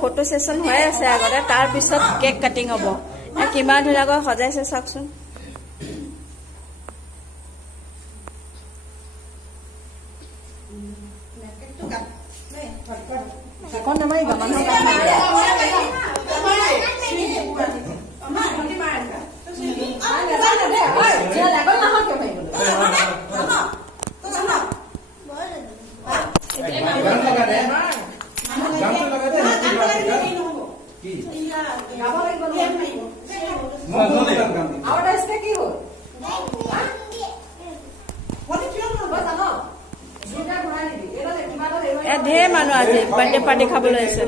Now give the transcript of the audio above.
Photo session হৈ আছে আগতে, তাৰ পিছত কেক কাটিং হ'ব। কিমান ধুনীয়াকৈ সজাইছে চাওকচোন। ঢেৰ মানুহ আজি বাৰ্থডে পাৰ্টি খাবলৈ আহিছে।